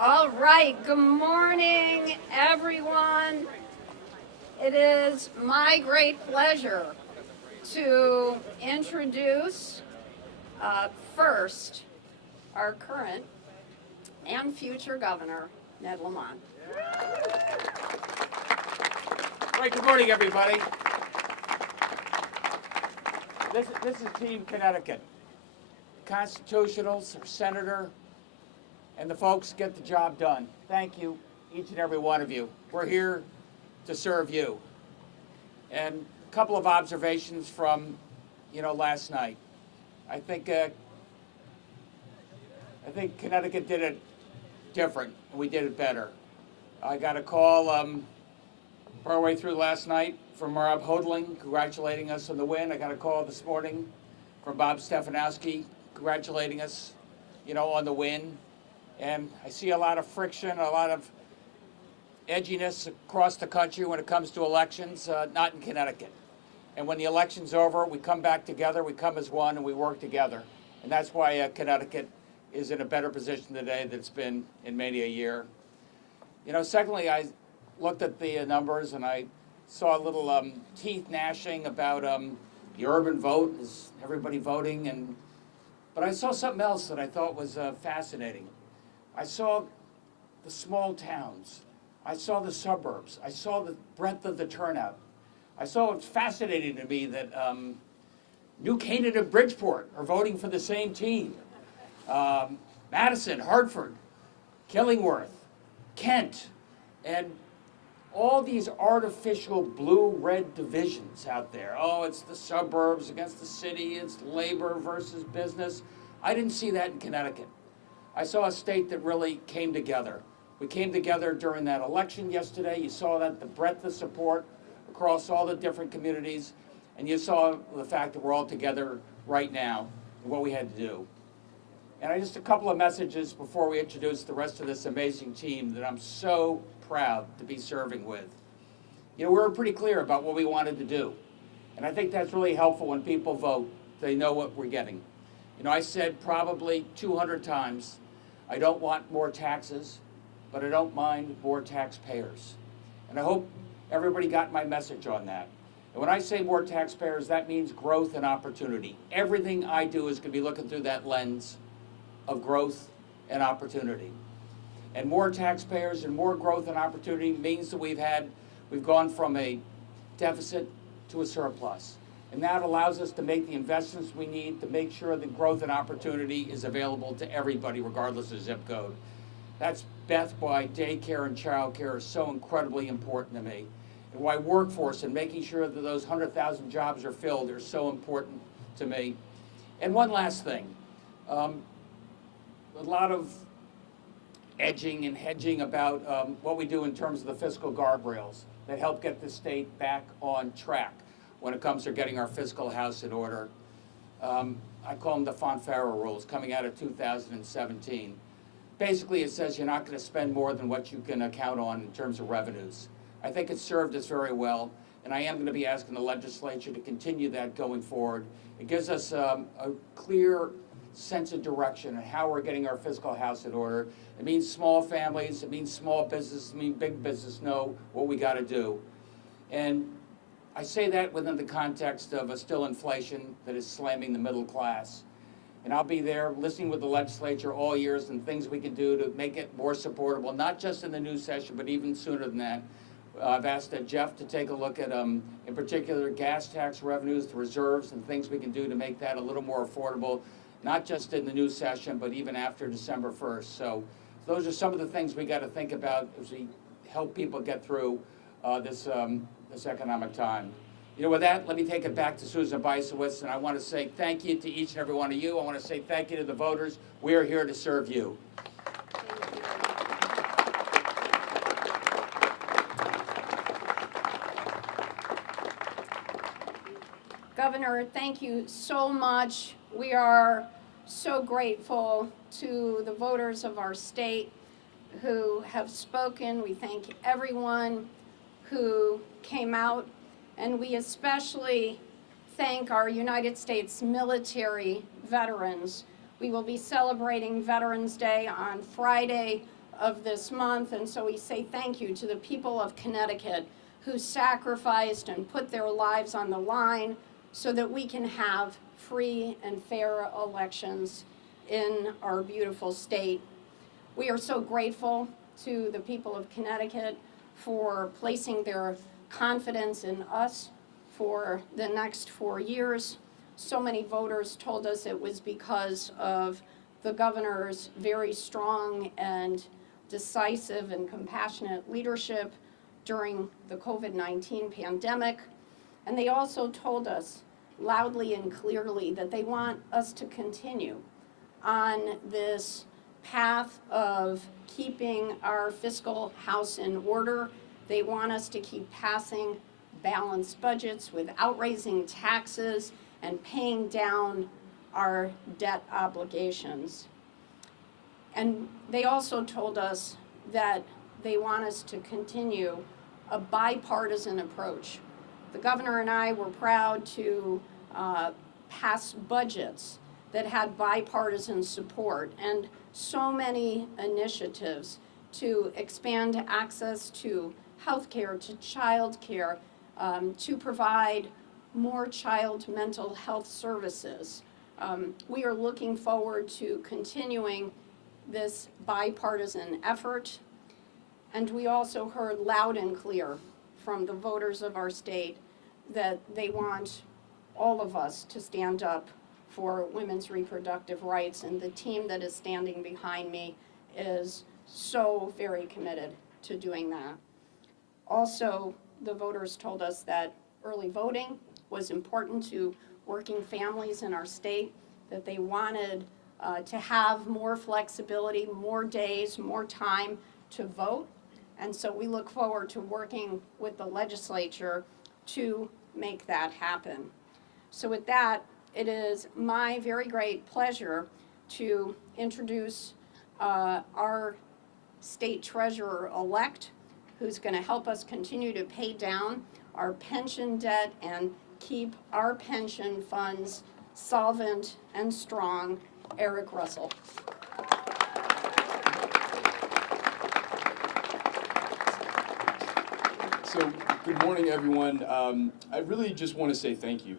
All right, good morning, everyone. It is my great pleasure to introduce first our current and future governor, Ned Lamont. Right, good morning, everybody. This is Team Connecticut. Constitutionals, our senator, and the folks get the job done. Thank you, each and every one of you. We're here to serve you. And a couple of observations from, last night. I think Connecticut did it different, and we did it better. I got a call partway through last night from Rob Hodling congratulating us on the win. I got a call this morning from Bob Stefanowski congratulating us, on the win. And I see a lot of friction, a lot of edginess across the country when it comes to elections, not in Connecticut. And when the election's over, we come back together, we come as one, and we work together. And that's why Connecticut is in a better position today than it's been in many a year. Secondly, I looked at the numbers and I saw a little teeth gnashing about the urban vote, is everybody voting, but I saw something else that I thought was fascinating. I saw the small towns. I saw the suburbs. I saw the breadth of the turnout. I saw it's fascinating to me that New Canaan and Bridgeport are voting for the same team. Madison, Hartford, Killingworth, Kent, and all these artificial blue-red divisions out there. Oh, it's the suburbs against the city, it's labor versus business. I didn't see that in Connecticut. I saw a state that really came together. We came together during that election yesterday. You saw that the breadth of support across all the different communities, and you saw the fact that we're all together right now and what we had to do. And just a couple of messages before we introduce the rest of this amazing team that I'm so proud to be serving with. We were pretty clear about what we wanted to do. And I think that's really helpful when people vote. They know what we're getting. I said probably 200 times, I don't want more taxes, but I don't mind more taxpayers. And I hope everybody got my message on that. And when I say more taxpayers, that means growth and opportunity. Everything I do is going to be looking through that lens of growth and opportunity. And more taxpayers and more growth and opportunity means that we've gone from a deficit to a surplus. And that allows us to make the investments we need to make sure that growth and opportunity is available to everybody, regardless of zip code. That's why daycare and childcare are so incredibly important to me. And why workforce and making sure that those 100,000 jobs are filled are so important to me. And one last thing. A lot of edging and hedging about what we do in terms of the fiscal guardrails that help get the state back on track when it comes to getting our fiscal house in order. I call them the Fonfara rules coming out of 2017. Basically, it says you're not going to spend more than what you can count on in terms of revenues. I think it's served us very well, and I am going to be asking the legislature to continue that going forward. It gives us a clear sense of direction and how we're getting our fiscal house in order. It means small families, it means small business, it means big business know what we got to do. And I say that within the context of a still inflation that is slamming the middle class. And I'll be there listening with the legislature all years and things we can do to make it more supportable, not just in the new session, but even sooner than that. I've asked Jeff to take a look at, in particular, gas tax revenues, the reserves, and things we can do to make that a little more affordable, not just in the new session, but even after December 1st. So those are some of the things we got to think about as we help people get through this economic time. With that, let me take it back to Susan Beisowitz, and I want to say thank you to each and every one of you. I want to say thank you to the voters. We are here to serve you. Governor, thank you so much. We are so grateful to the voters of our state who have spoken. We thank everyone who came out, and we especially thank our United States military veterans. We will be celebrating Veterans Day on Friday, of this month, and so we say thank you to the people of Connecticut who sacrificed and put their lives on the line so that we can have free and fair elections in our beautiful state. We are so grateful to the people of Connecticut for placing their confidence in us for the next 4 years. So many voters told us it was because of the governor's very strong and decisive and compassionate leadership during the COVID-19 pandemic. And they also told us loudly and clearly that they want us to continue on this path of keeping our fiscal house in order. They want us to keep passing balanced budgets without raising taxes and paying down our debt obligations. And they also told us that they want us to continue a bipartisan approach. The governor and I were proud to pass budgets that had bipartisan support and so many initiatives to expand access to health care, to child care, to provide more child mental health services. We are looking forward to continuing this bipartisan effort, and we also heard loud and clear from the voters of our state that they want all of us to stand up for women's reproductive rights, and the team that is standing behind me is so very committed to doing that. Also, the voters told us that early voting was important to working families in our state, that they wanted to have more flexibility, more days, more time to vote. And so we look forward to working with the legislature to make that happen. So with that, it is my very great pleasure to introduce our state treasurer-elect, who's going to help us continue to pay down our pension debt and keep our pension funds solvent and strong, Eric Russell. So, good morning, everyone. I really just want to say thank you.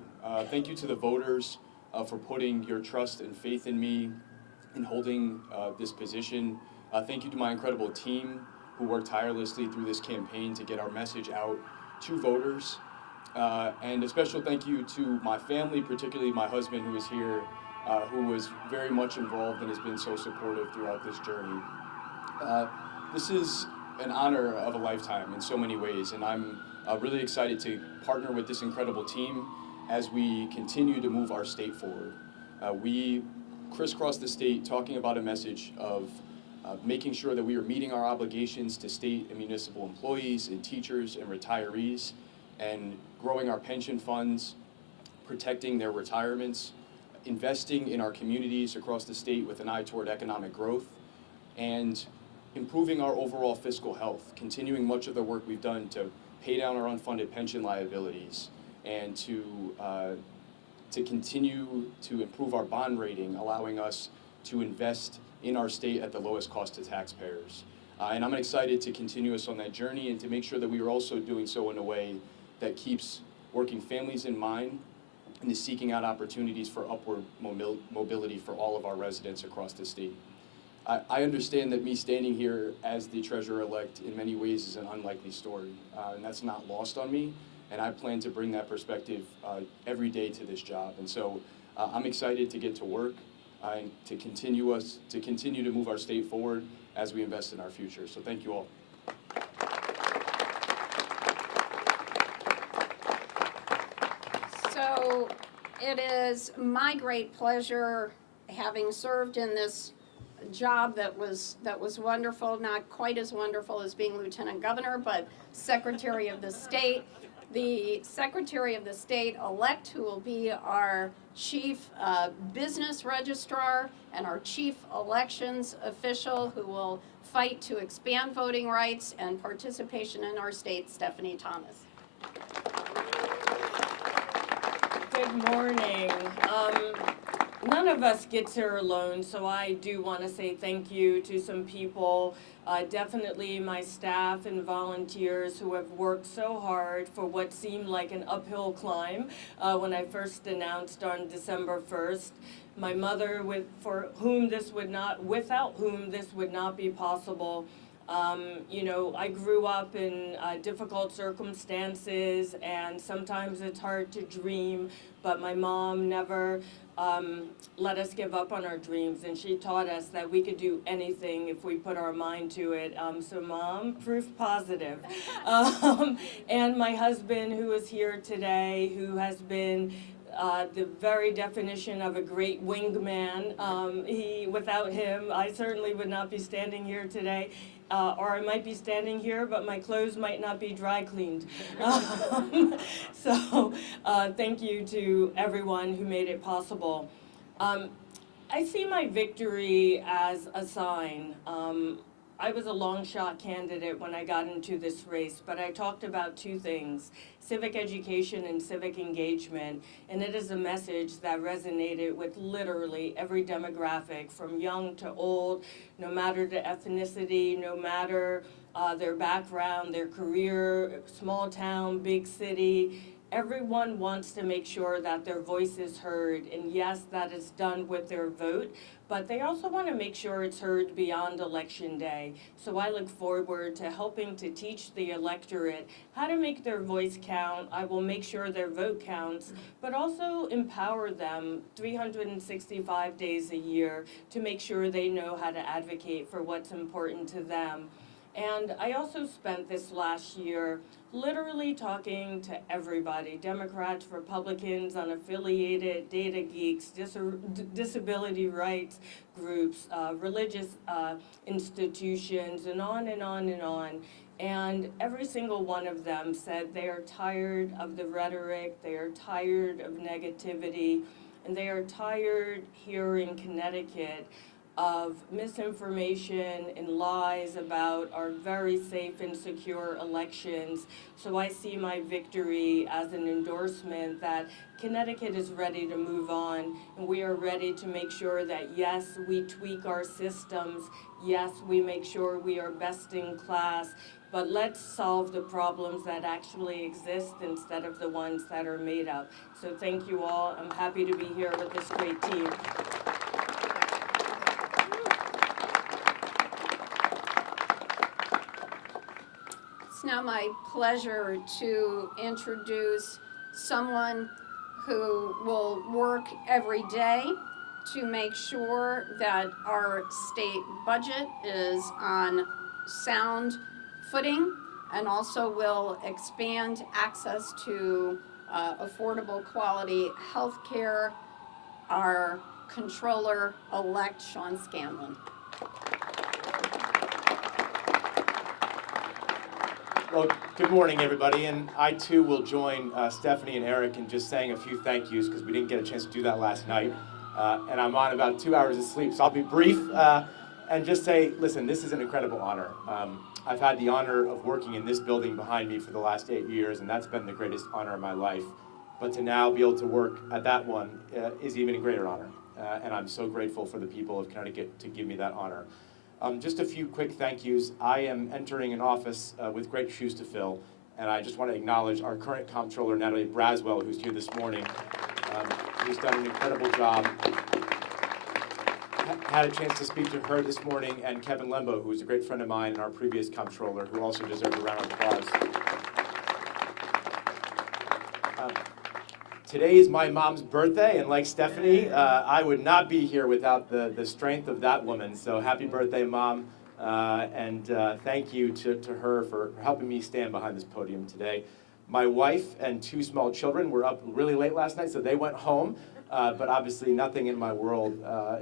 Thank you to the voters for putting your trust and faith in me and holding this position. Thank you to my incredible team who worked tirelessly through this campaign to get our message out to voters. And a special thank you to my family, particularly my husband who is here, who was very much involved and has been so supportive throughout this journey. This is an honor of a lifetime in so many ways, and I'm really excited to partner with this incredible team as we continue to move our state forward. We crisscross the state talking about a message of making sure that we are meeting our obligations to state and municipal employees and teachers and retirees, and growing our pension funds, protecting their retirements, investing in our communities across the state with an eye toward economic growth, and improving our overall fiscal health, continuing much of the work we've done to pay down our unfunded pension liabilities, and to continue to improve our bond rating, allowing us to invest in our state at the lowest cost to taxpayers. And I'm excited to continue us on that journey and to make sure that we are also doing so in a way that keeps working families in mind and is seeking out opportunities for upward mobility for all of our residents across the state. I understand that me standing here as the treasurer-elect in many ways is an unlikely story, and that's not lost on me, and I plan to bring that perspective every day to this job. And so I'm excited to get to work and to continue to move our state forward as we invest in our future. So thank you all. So it is my great pleasure, having served in this job that was wonderful, not quite as wonderful as being Lieutenant Governor, but Secretary of the State. The Secretary of the State-elect, who will be our Chief Business Registrar and our Chief Elections Official, who will fight to expand voting rights and participation in our state, Stephanie Thomas. Good morning. none of us gets here alone, so I do want to say thank you to some people, definitely my staff and volunteers who have worked so hard for what seemed like an uphill climb when I first announced on December 1st. My mother, without whom this would not be possible. You know, I grew up in difficult circumstances, and sometimes it's hard to dream, but my mom never let us give up on our dreams, and she taught us that we could do anything if we put our mind to it. So Mom, proof positive. And my husband, who is here today, who has been the very definition of a great wingman. Without him, I certainly would not be standing here today. Or I might be standing here, but my clothes might not be dry cleaned. So thank you to everyone who made it possible. I see my victory as a sign. I was a long shot candidate when I got into this race, but I talked about two things: civic education and civic engagement, and it is a message that resonated with literally every demographic, from young to old, no matter the ethnicity, no matter their background, their career, small town, big city. Everyone wants to make sure that their voice is heard, and yes, that is done with their vote, but they also want to make sure it's heard beyond Election Day. So I look forward to helping to teach the electorate how to make their voice count. I will make sure their vote counts, but also empower them 365 days a year to make sure they know how to advocate for what's important to them. And I also spent this last year literally talking to everybody: Democrats, Republicans, unaffiliated, data geeks, disability rights groups, religious institutions, and on and on and on. And every single one of them said they are tired of the rhetoric, they are tired of negativity, and they are tired here in Connecticut of misinformation and lies about our very safe and secure elections. So I see my victory as an endorsement that Connecticut is ready to move on, and we are ready to make sure that, yes, we tweak our systems, yes, we make sure we are best in class, but let's solve the problems that actually exist instead of the ones that are made up. So thank you all. I'm happy to be here with this great team. It's now my pleasure to introduce someone who will work every day to make sure that our state budget is on sound footing, and also will expand access to affordable quality health care, our Controller-elect Sean Scanlon. Well, good morning, everybody, and I too will join Stephanie and Eric in just saying a few thank yous, because we didn't get a chance to do that last night, and I'm on about 2 hours of sleep, so I'll be brief and just say, listen, this is an incredible honor. I've had the honor of working in this building behind me for the last 8 years, and that's been the greatest honor of my life. But to now be able to work at that one is even a greater honor, and I'm so grateful for the people of Connecticut to give me that honor. Just a few quick thank yous. I am entering an office with great shoes to fill, and I just want to acknowledge our current comptroller, Natalie Braswell, who's here this morning, who's done an incredible job. Had a chance to speak to her this morning, and Kevin Lembo, who was a great friend of mine and our previous comptroller, who also deserves a round of applause. Today is my mom's birthday, and like Stephanie, I would not be here without the strength of that woman. So happy birthday, Mom, and thank you to her for helping me stand behind this podium today. My wife and 2 small children were up really late last night, so they went home, but obviously nothing in my world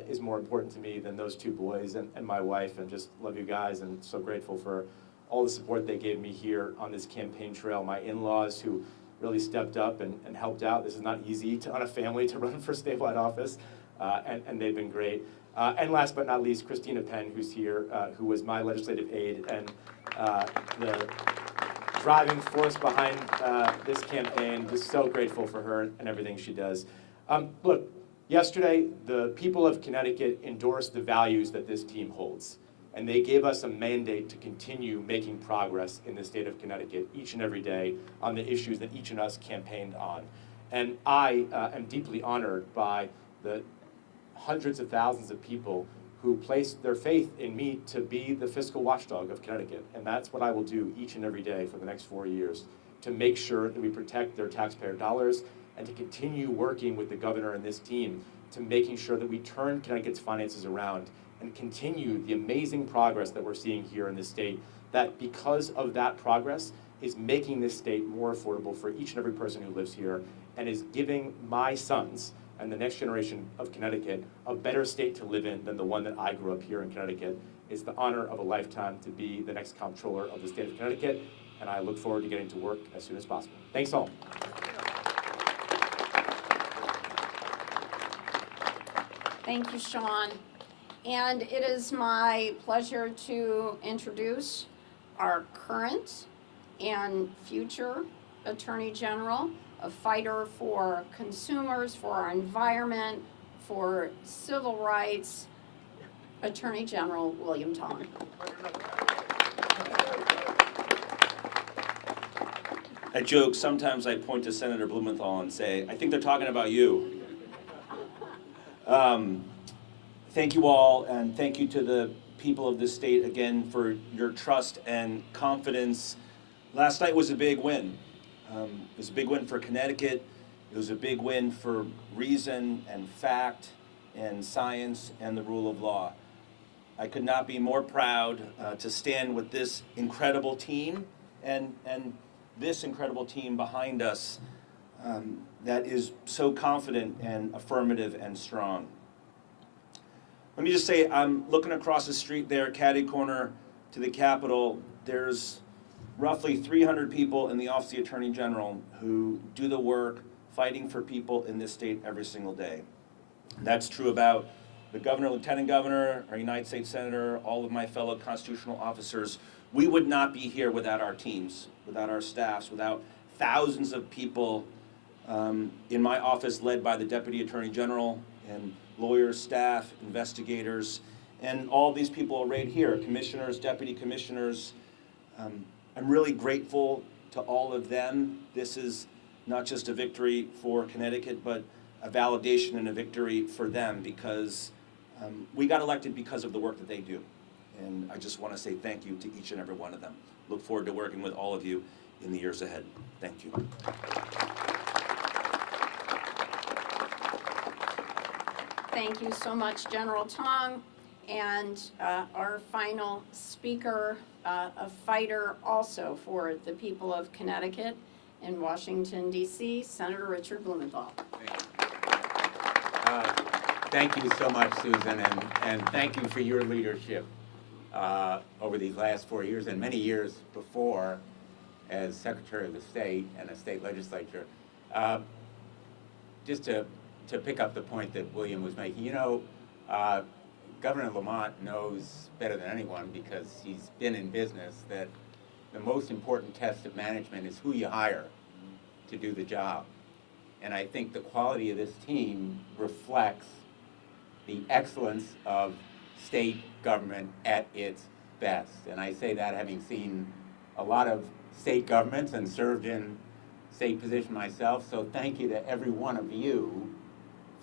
is more important to me than those 2 boys and my wife, and just love you guys, and so grateful for all the support they gave me here on this campaign trail. My in-laws, who really stepped up and helped out. This is not easy on a family to run for statewide office, and they've been great. And last but not least, Christina Penn, who's here, who was my legislative aide and the driving force behind this campaign. Was so grateful for her and everything she does. Look, Yesterday, the people of Connecticut endorsed the values that this team holds, and they gave us a mandate to continue making progress in the state of Connecticut each and every day on the issues that each of us campaigned on. And I am deeply honored by the hundreds of thousands of people who placed their faith in me to be the fiscal watchdog of Connecticut. And that's what I will do each and every day for the next 4 years, to make sure that we protect their taxpayer dollars and to continue working with the governor and this team to making sure that we turn Connecticut's finances around and continue the amazing progress that we're seeing here in this state, that because of that progress is making this state more affordable for each and every person who lives here and is giving my sons and the next generation of Connecticut a better state to live in than the one that I grew up here in Connecticut. It's the honor of a lifetime to be the next comptroller of the state of Connecticut, and I look forward to getting to work as soon as possible. Thanks all. Thank you, Sean. And it is my pleasure to introduce our current and future Attorney General, a fighter for consumers, for our environment, for civil rights, Attorney General William Tong. I joke, sometimes I point to Senator Blumenthal and say, I think they're talking about you. Thank you all, and thank you to the people of this state again for your trust and confidence. Last night was a big win. It was a big win for Connecticut. It was a big win for reason and fact and science and the rule of law. I could not be more proud to stand with this incredible team and this incredible team behind us that is so confident and affirmative and strong. Let me just say, I'm looking across the street there, catty corner to the Capitol. There's roughly 300 people in the Office of the Attorney General who do the work fighting for people in this state every single day. That's true about the governor, lieutenant governor, our United States Senator, all of my fellow constitutional officers. We would not be here without our teams, without our staffs, without thousands of people in my office led by the Deputy Attorney General and lawyers, staff, investigators, and all these people are right here, commissioners, deputy commissioners. I'm really grateful to all of them. This is not just a victory for Connecticut, but a validation and a victory for them, because we got elected because of the work that they do. And I just want to say thank you to each and every one of them. Look forward to working with all of you in the years ahead. Thank you. Thank you so much, General Tong. And our final speaker, a fighter also for the people of Connecticut in Washington, D.C., Senator Richard Blumenthal. Thank you so much, Susan, and thank you for your leadership over these last 4 years and many years before as Secretary of the State and a state legislature. Just to pick up the point that William was making, you know, Governor Lamont knows better than anyone, because he's been in business, that the most important test of management is who you hire to do the job. And I think the quality of this team reflects the excellence of state government at its best. And I say that having seen a lot of state governments and served in state position myself. So thank you to every one of you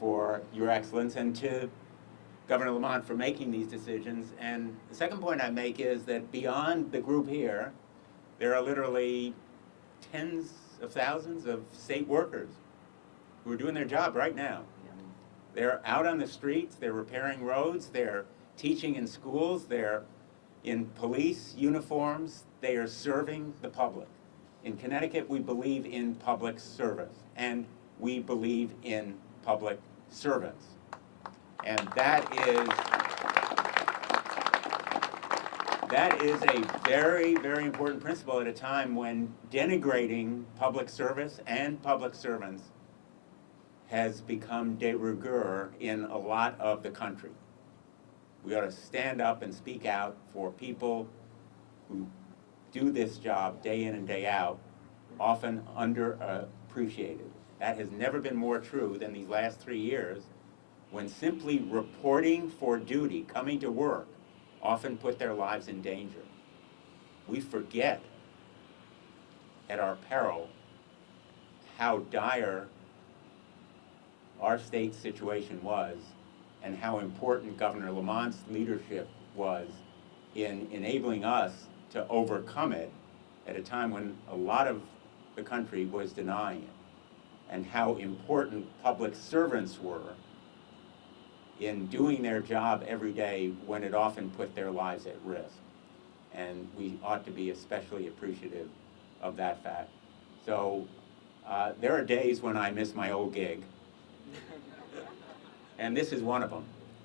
for your excellence, and to Governor Lamont for making these decisions. And the second point I make is that beyond the group here, there are literally tens of thousands of state workers who are doing their job right now. They're out on the streets, they're repairing roads, they're teaching in schools, they're in police uniforms, they are serving the public. In Connecticut, we believe in public service, and we believe in public servants. And that is a very, very important principle at a time when denigrating public service and public servants has become de rigueur in a lot of the country. We ought to stand up and speak out for people who do this job day in and day out, often underappreciated. That has never been more true than these last 3 years, when simply reporting for duty, coming to work, often put their lives in danger. We forget at our peril how dire our state's situation was and how important Governor Lamont's leadership was in enabling us to overcome it at a time when a lot of the country was denying it, and how important public servants were in doing their job every day when it often put their lives at risk. And we ought to be especially appreciative of that fact. So there are days when I miss my old gig. And this is one of them,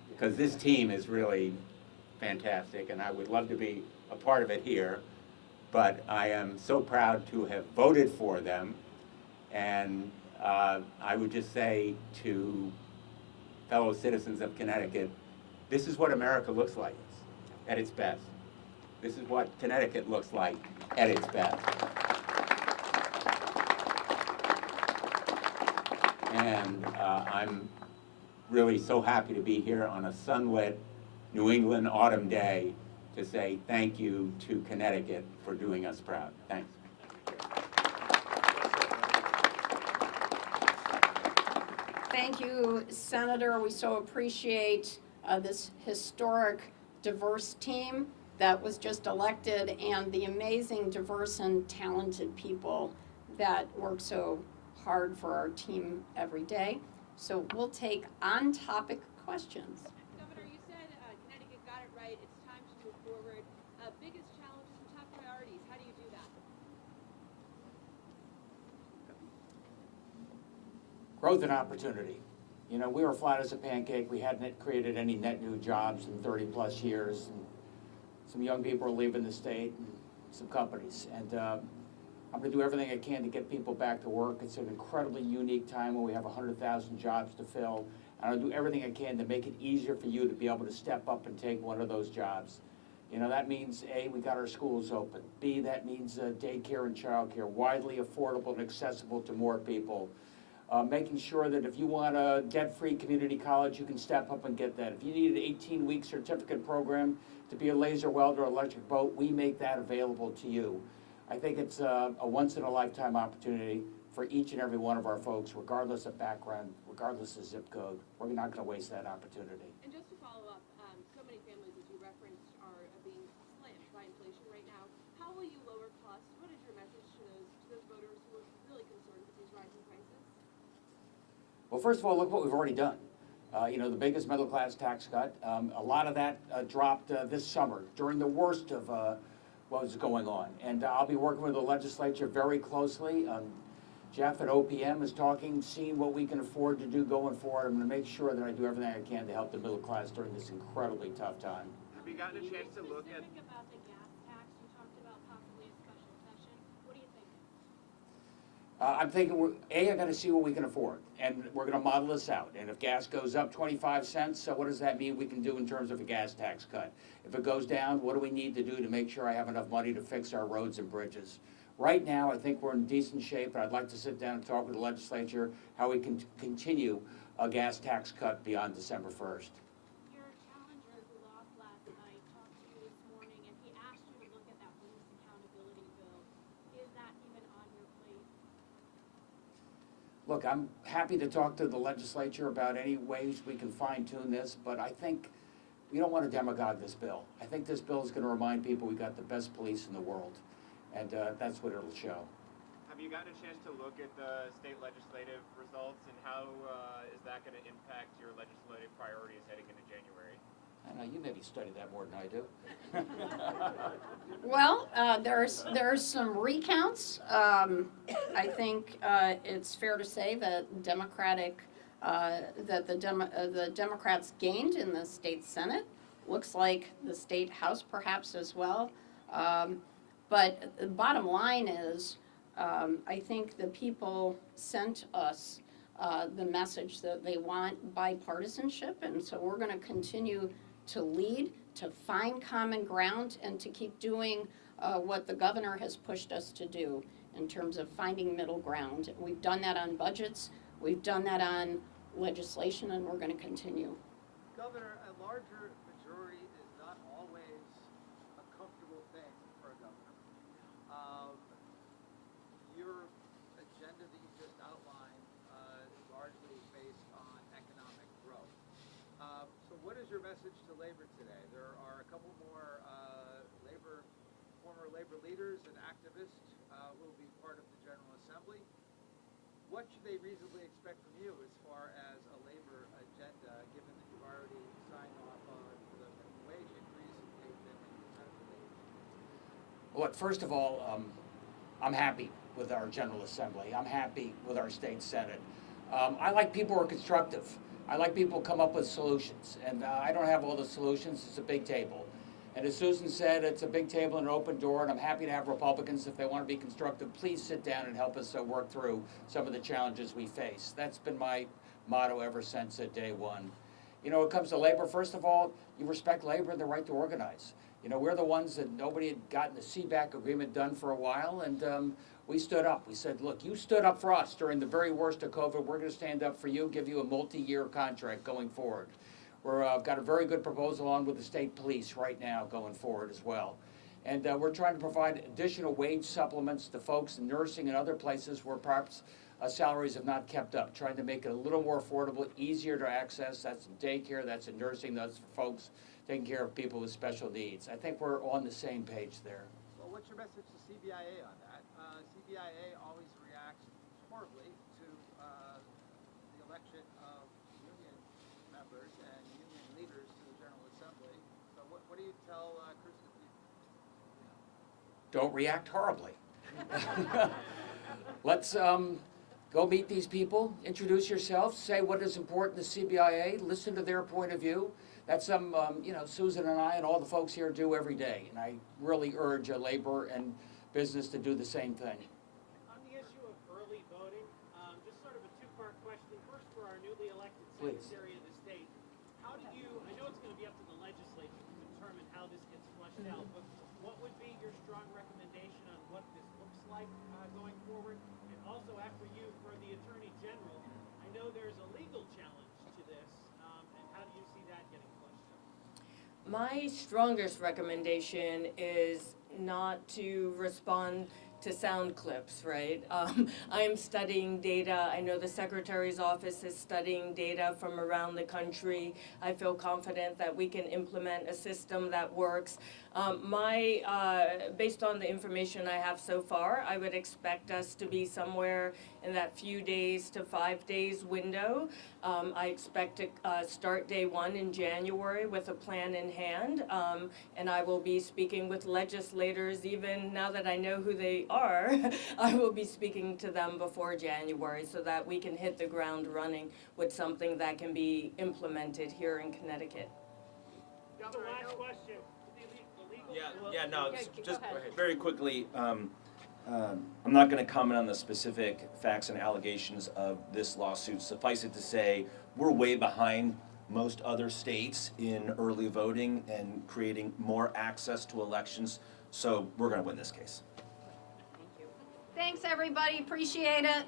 because this team is really fantastic, and I would love to be a part of it here. But I am so proud to have voted for them. And I would just say to fellow citizens of Connecticut, this is what America looks like at its best. This is what Connecticut looks like at its best. And I'm really so happy to be here on a sunlit New England autumn day to say thank you to Connecticut for doing us proud. Thanks. Thank you, Senator. We so appreciate this historic, diverse team that was just elected and the amazing, diverse, and talented people that work so hard for our team every day. So we'll take on-topic questions. Governor, you said Connecticut got it right. It's time to move forward. Biggest challenges and top priorities. How do you do that? Growth and opportunity. You know, we were flat as a pancake. We hadn't created any net new jobs in 30 plus years. And some young people are leaving the state and some companies. And I'm going to do everything I can to get people back to work. It's an incredibly unique time when we have 100,000 jobs to fill. And I'll do everything I can to make it easier for you to be able to step up and take one of those jobs. You know, that means A, we got our schools open. B, that means daycare and childcare, widely affordable and accessible to more people. Making sure that if you want a debt-free community college, you can step up and get that. If you need an 18-week certificate program to be a laser welder or electric boat, we make that available to you. I think it's a once-in-a-lifetime opportunity for each and every one of our folks, regardless of background, regardless of zip code. We're not going to waste that opportunity. And just to follow up, so many families, as you referenced, are being slammed by inflation right now. How will you lower costs? What is your message to those voters who are really concerned with these rising prices? Well, first of all, look what we've already done. You know, the biggest middle class tax cut. A lot of that dropped this summer during the worst of what was going on. And I'll be working with the legislature very closely. Jeff at OPM is talking, seeing what we can afford to do going forward. I'm going to make sure that I do everything I can to help the middle class during this incredibly tough time. Have you gotten a chance to look at? About the gas tax, you talked about possibly a special session. What do you think? I'm thinking, I got to see what we can afford, and we're going to model this out. And if gas goes up 25 cents, so what does that mean we can do in terms of a gas tax cut? If it goes down, what do we need to do to make sure I have enough money to fix our roads and bridges? Right now, I think we're in decent shape, and I'd like to sit down and talk with the legislature how we can continue a gas tax cut beyond December 1st. Your challenger who lost last night talked to you this morning, and he asked you to look at that police accountability bill. Is that even on your plate? Look, I'm happy to talk to the legislature about any ways we can fine-tune this, but I think we don't want to demagogue this bill. I think this bill is going to remind people we got the best police in the world, and that's what it'll show. Have you gotten a chance to look at the state legislative results, and how is that going to impact your legislative priorities heading into January? I know, you maybe studied that more than I do. Well, there's some recounts. I think it's fair to say that the Democrats gained in the state Senate. Looks like the state House perhaps as well. But the bottom line is, I think the people sent us the message that they want bipartisanship, and so we're going to continue to lead, to find common ground, and to keep doing what the governor has pushed us to do in terms of finding middle ground. We've done that on budgets. We've done that on legislation, and we're going to continue. Governor, a larger majority is not always a comfortable thing for a governor. Your agenda that you just outlined largely is based on economic growth. So what is your message to labor today? There are a couple more former labor leaders and activists who will be part of the General Assembly. What should they reasonably expect from you as far as a labor agenda, given that you've already signed off on the minimum wage increase and paid them medical leave? Look, first of all, I'm happy with our General Assembly. I'm happy with our state Senate. I like people who are constructive. I like people who come up with solutions. And I don't have all the solutions. It's a big table. And as Susan said, it's a big table and an open door, and I'm happy to have Republicans, if they want to be constructive, please sit down and help us work through some of the challenges we face. That's been my motto ever since day one. You know, when it comes to labor, first of all, you respect labor and the right to organize. You know, we're the ones that nobody had gotten the CBAC agreement done for a while, and we stood up. We said, look, you stood up for us during the very worst of COVID. We're going to stand up for you, give you a multi-year contract going forward. We've got a very good proposal along with the state police right now going forward as well. And we're trying to provide additional wage supplements to folks in nursing and other places where perhaps salaries have not kept up, trying to make it a little more affordable, easier to access. That's in daycare, that's in nursing, that's for folks taking care of people with special needs. I think we're on the same page there. Well, what's your message to CBIA on that? CBIA always reacts horribly to the election of union members and union leaders to the General Assembly. So what do you tell Kristen? Don't react horribly. Let's go meet these people, introduce yourself, say what is important to CBIA, listen to their point of view. That's you know, Susan and I and all the folks here do every day, and I really urge labor and business to do the same thing. On the issue of early voting, just sort of a two-part question. First, for our newly elected Please. Secretary of the State, how do you, I know it's going to be up to the legislature to determine how this gets fleshed out, but what would be your strong recommendation on what this looks like going forward? And also, after you, for the Attorney General, I know there's a legal challenge to this, and how do you see that getting fleshed out? My strongest recommendation is not to respond to sound clips, right? I am studying data. I know the Secretary's office is studying data from around the country. I feel confident that we can implement a system that works. Based on the information I have so far, I would expect us to be somewhere in that few days to 5 days window. I expect to start day one in January with a plan in hand, and I will be speaking with legislators, even now that I know who they are, I will be speaking to them before January so that we can hit the ground running with something that can be implemented here in Connecticut. Governor, last question. Just very quickly, I'm not going to comment on the specific facts and allegations of this lawsuit. Suffice it to say, we're way behind most other states in early voting and creating more access to elections, so we're going to win this case. Thanks, everybody. Appreciate it.